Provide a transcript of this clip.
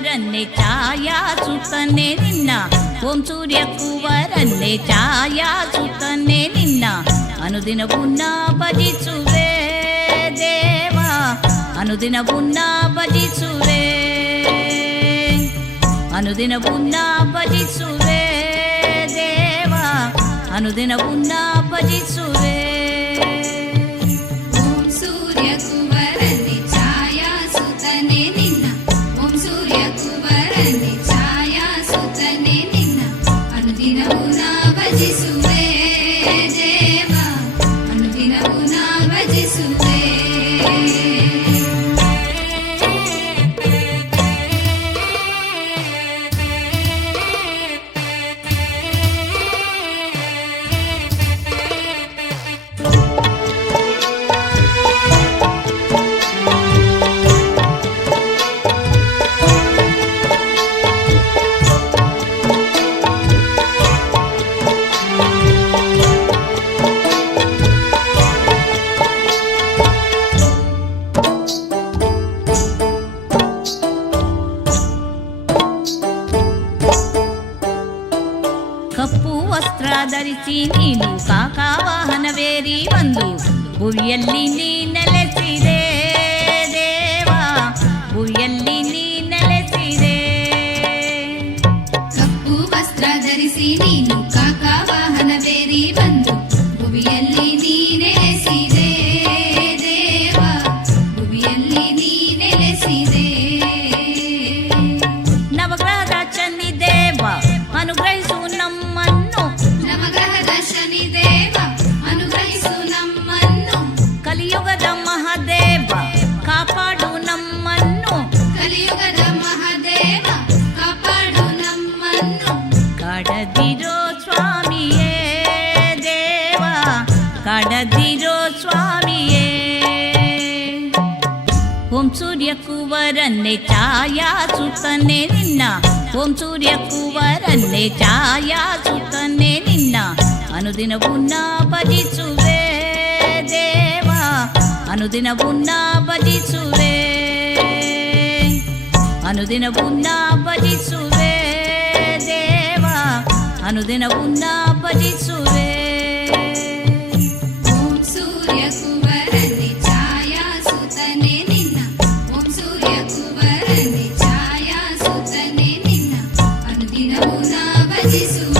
ಕುವರನ್ನೇ ಛಾಯಾಸುತ್ತನೆ ನಿನ್ನ ಓಂ ಸೂರ್ಯ ಕುವರನ್ನೇ ಛಾಯಾಸುತ್ತನೆ ನಿನ್ನ ಅನುದಿನವೂ ನಾ ಭಜಿಸುವೆ ದೇವ ಅನುದಿನವೂ ನಾ ಭಜಿಸುವೆ ಅನುದಿನವೂ ನಾ ಭಜಿಸುವೆ ದೇವ ಅನುದಿನವೂ ನಾ ಭಜಿಸುವೆ ಓಂ ಸೂರ್ಯ ಕುವರನ್ನೇ ಛಾಯಾಸುತ್ತನೆ ನಿನ್ನ ಓಂ ಸೂರ್ಯ ಕುವರನ್ನೇ ಛಾಯಾಸುತ್ತನೆ ನಿನ್ನ ಅನುದಿನವೂ ನಾ ಭಜಿಸುವೆ ದೇವ ಅನುದಿನವೂ ನಾ ಭಜಿಸುವೆ ಕಪ್ಪು ವಸ್ತ್ರ ಧರಿಸಿ ನೀನು ಕಾಕಾವಾಹನವೇರಿ ಬಂದು ಭುವಿಯಲ್ಲಿ ನೀ ನೆಲೆಸಿದೆ ದೇವ ಭುವಿಯಲ್ಲಿ ನೀ ನೆಲೆಸಿದೆ ಕಪ್ಪು ವಸ್ತ್ರ ಧರಿಸಿ ನೀನು ಕಾಕಾ ವಾಹನವೇರಿ ಬಂದು ಭುವಿಯಲ್ಲಿ ನೀ ನೆಲೆಸಿದೆ ದೇವ ಭುವಿಯಲ್ಲಿ ನೀ ನೆಲೆಸಿದೆ ನವಗ್ರಹದ ಶನಿ ದೇವ ಅನುಗ್ರಹಿಸು ನಮ್ಮನ್ನು ನವಗ್ರಹದ ಶನಿ ದೇವ ಅನುಗ್ರಹಿಸು ನಮ್ಮನ್ನು ಕಲಿಯುಗದ ಮಹಾದೇವ ಕಾಪಾಡು ನಮ್ಮನ್ನು ಕಲಿಯುಗದ ಮಹಾದೇವ ಕಾಪಾಡು ನಮ್ಮನ್ನು ಕಡದಿರೋ ಸ್ವಾಮಿಯೇ ದೇವ ಕಡದಿರೋ ಸ್ವಾಮಿಯೇ ಓಂ ಸೂರ್ಯ ಕುವರನ್ನೇ ಛಾಯಾಸುತ್ತನೆ ನಿನ್ನ ಓಂ ಸೂರ್ಯ ಕುವರನ್ನೇ ಛಾಯಾಸುತ್ತನೆ ನಿನ್ನ ಅನುದಿನವೂ ನಾ ಭಜಿಸುವೆ ದೇವ ಅನುದಿನವೂ ನಾ ಭಜಿಸುವೆ ಅನುದಿನವೂ ನಾ ಭಜಿಸುವೆ ದೇವ ಅನುದಿನವೂ ನಾ ಭಜಿಸುವೆ ಓಂ ಸೂರ್ಯ ಕುವರನ್ನೇ ಛಾಯಾಸುತ್ತನೆ ನಿನ್ನ ಓಂ ಸೂರ್ಯ ಕುವರನ್ನೇ ಛಾಯಾಸುತ್ತನೆ ನಿನ್ನ ಅನುದಿನವೂ ನಾ ಭಜಿಸುವೆ